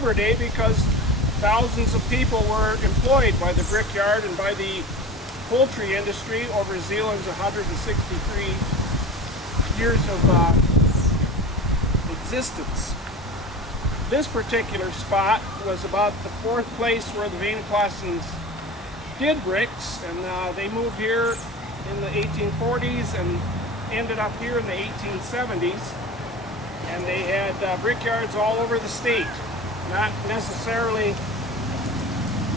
Labor Day because thousands of people were employed by the brickyard and by the poultry industry over Zeeland's 163 years of existence. This particular spot was about the 4th place where the Veneklasens did bricks, and they moved here in the 1840s and ended up here in the 1870s. And they had brickyards all over the state, not necessarily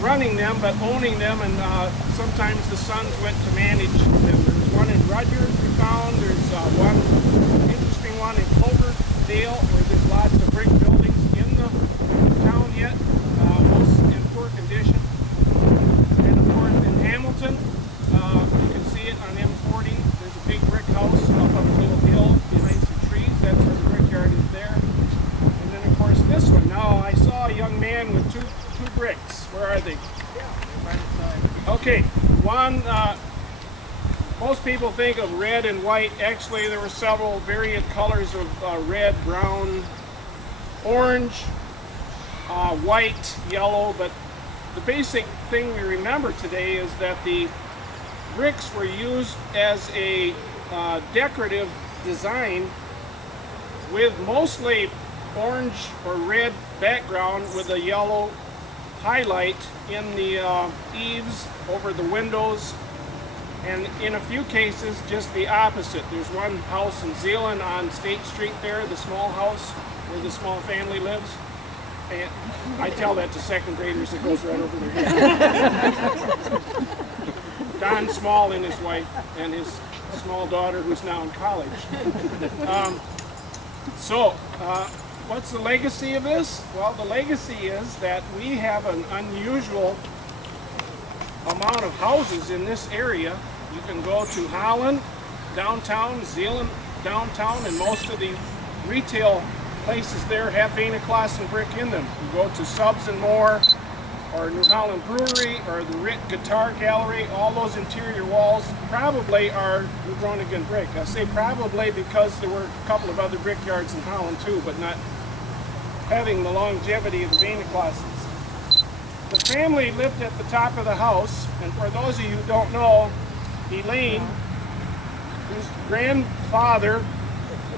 running them, but owning them, and sometimes the sons went to manage them. There's one in Rudyard we found. There's one interesting one in Cloverdale where there's lots of brick buildings in the town yet, most in poor condition. And of course in Hamilton, you can see it on M40. There's a big brick house up on a little hill behind some trees. That's where the brickyard is there. And then of course this one. Now I saw a young man with two bricks. Where are they? Okay, one, most people think of red and white. Actually, there were several variant colors of red, brown, orange, white, yellow, but the basic thing we remember today is that the bricks were used as a decorative design with mostly orange or red background with a yellow highlight in the eaves over the windows, and in a few cases just the opposite. There's one house in Zeeland on State Street there, the small house where the small family lives, and I tell that to second graders. It goes right over their head. Don Small and his wife and his small daughter who's now in college. What's the legacy of this? Well, the legacy is that we have an unusual amount of houses in this area. You can go to Holland, downtown, Zeeland, downtown, and most of the retail places there have Veneklasen brick in them. You go to Subs and More, or New Holland Brewery, or the Ritt Guitar Gallery, all those interior walls probably are New Groningen brick. I say probably because there were a couple of other brickyards in Holland too, but not having the longevity of the Veneklasens. The family lived at the top of the house, and for those of you who don't know, Elaine, whose grandfather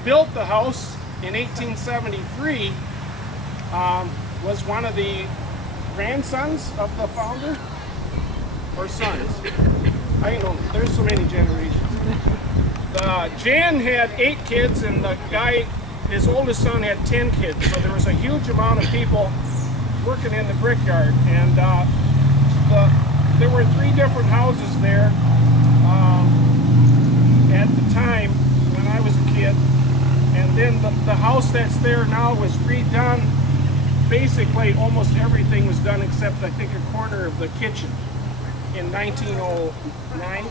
built the house in 1873, was one of the grandsons of the founder, or sons. I don't know, there's so many generations. Jan had 8 kids, and the guy, his oldest son, had 10 kids, so there was a huge amount of people working in the brickyard, and there were 3 different houses there at the time when I was a kid, and then the house that's there now was redone. Basically almost everything was done except I think a corner of the kitchen in 1909.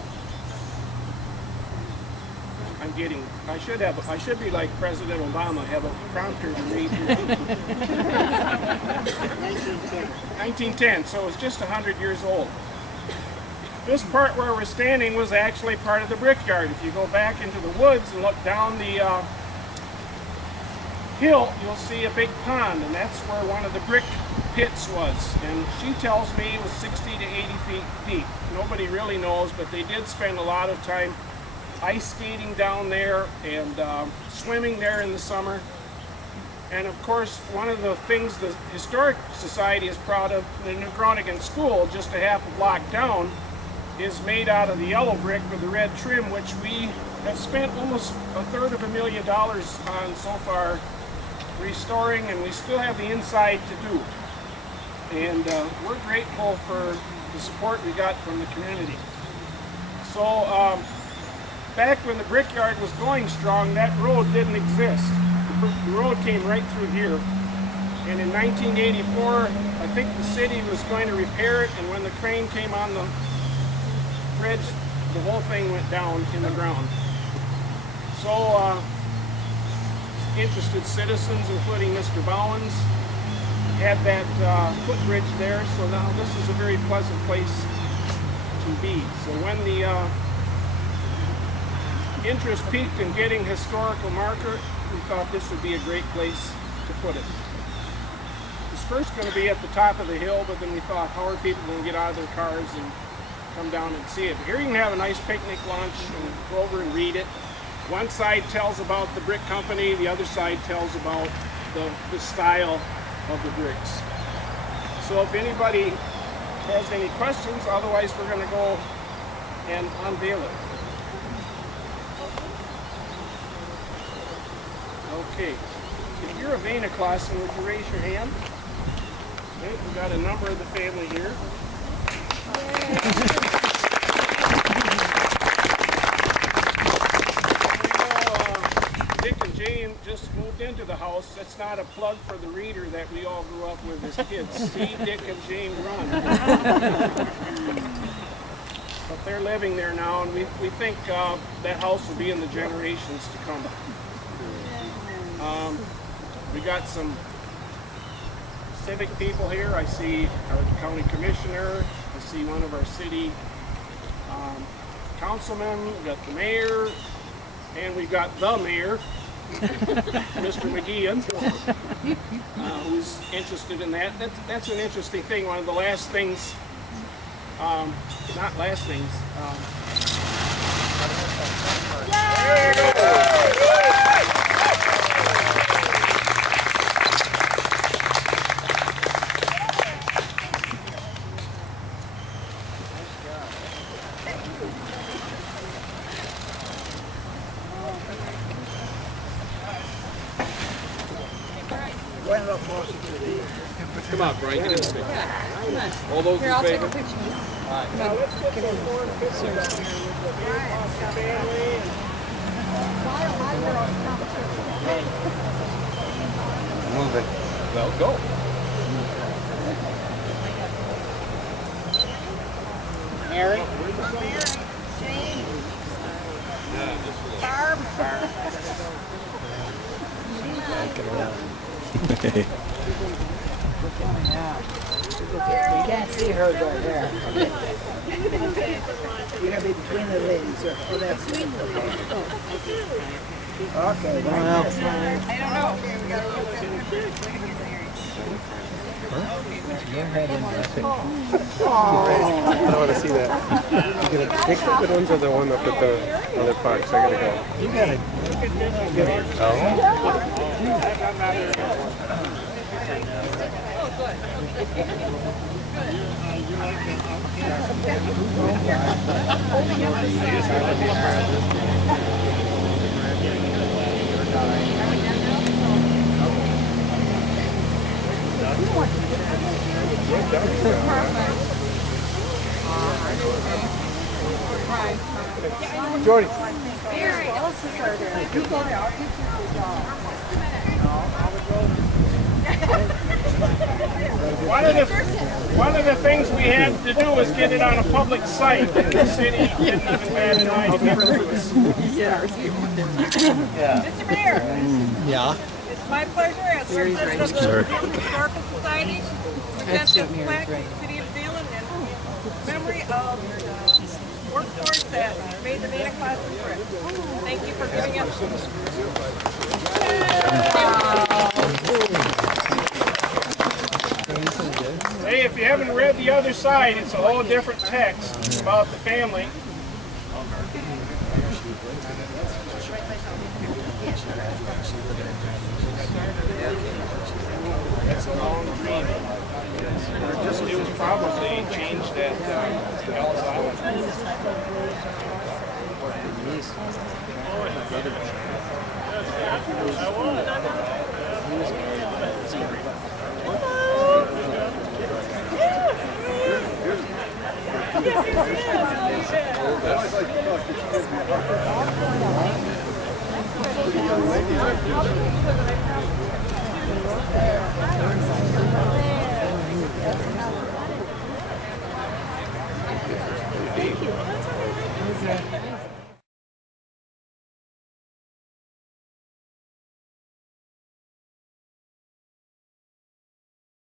I should be like President Obama, have a prompter to read here. 1910, so it's just 100 years old. This part where we're standing was actually part of the brickyard. If you go back into the woods and look down the hill, you'll see a big pond, and that's where one of the brick pits was. And she tells me it was 60 to 80 feet deep. Nobody really knows, but they did spend a lot of time ice skating down there and swimming there in the summer. And of course, one of the things the Historic Society is proud of, the New Groningen School, just a half a block down, is made out of the yellow brick with the red trim, which we have spent almost $250,000 on so far restoring, and we still have the inside to do. And we're grateful for the support we got from the community. So back when the brickyard was going strong, that road didn't exist. The road came right through here. And in 1984, I think the city was going to repair it, and when the crane came on the bridge, the whole thing went down in the ground. So interested citizens, including Mr. Bowens, had that footbridge there, so now this is a very pleasant place to be. So when the interest peaked in getting historical marker, we thought this would be a great place to put it. The first going to be at the top of the hill, but then we thought, how are people going to get out of their cars and come down and see it? But here you can have a nice picnic lunch and go over and read it. One side tells about the brick company, the other side tells about the style of the bricks. So if anybody has any questions, otherwise we're going to go and unveil it. Okay, if you're a Veneklasen, would you raise your hand? Okay, we've got a number of the family here. Dick and Jane just moved into the house. That's not a plug for the reader that we all grew up with as kids. See Dick and Jane run. But they're living there now, and we think that house will be in the generations to come. We got some civic people here. I see our county commissioner. I see one of our city councilmen. We got the mayor, and we got the mayor, Mr. McGeehan, who's interested in that. That's an interesting thing. One of the last things, not last things. There you go. Come on, Brian, get in the picture. All those Here, in I'll take favor? a picture. Now let's get some more pictures here with the family. Move it. Well, go. Mary. Jane. Barb. You can't see her right there. You're gonna be between the ladies. Oh, that's it. Okay. Well, I don't know. Okay, we gotta look at Go ahead and dress it. I don't want to see that. You gonna take the good ones or the one up at the other parks? I gotta go. you gotta Get it. Oh. Jordy. One of the things we had to do was get it on a public site that the city didn't even bat an eye to give it to us. Mr. Mayor. Yeah. It's my pleasure as president of the Zeeland Historical Society to present this plaque to the city of Zeeland in memory of the workforce that made the Veneklasen Brick. Thank you for giving us. Hey, if you haven't read the other side, it's a whole different text about the family. That's a long dream. It was probably changed at Ellis Island.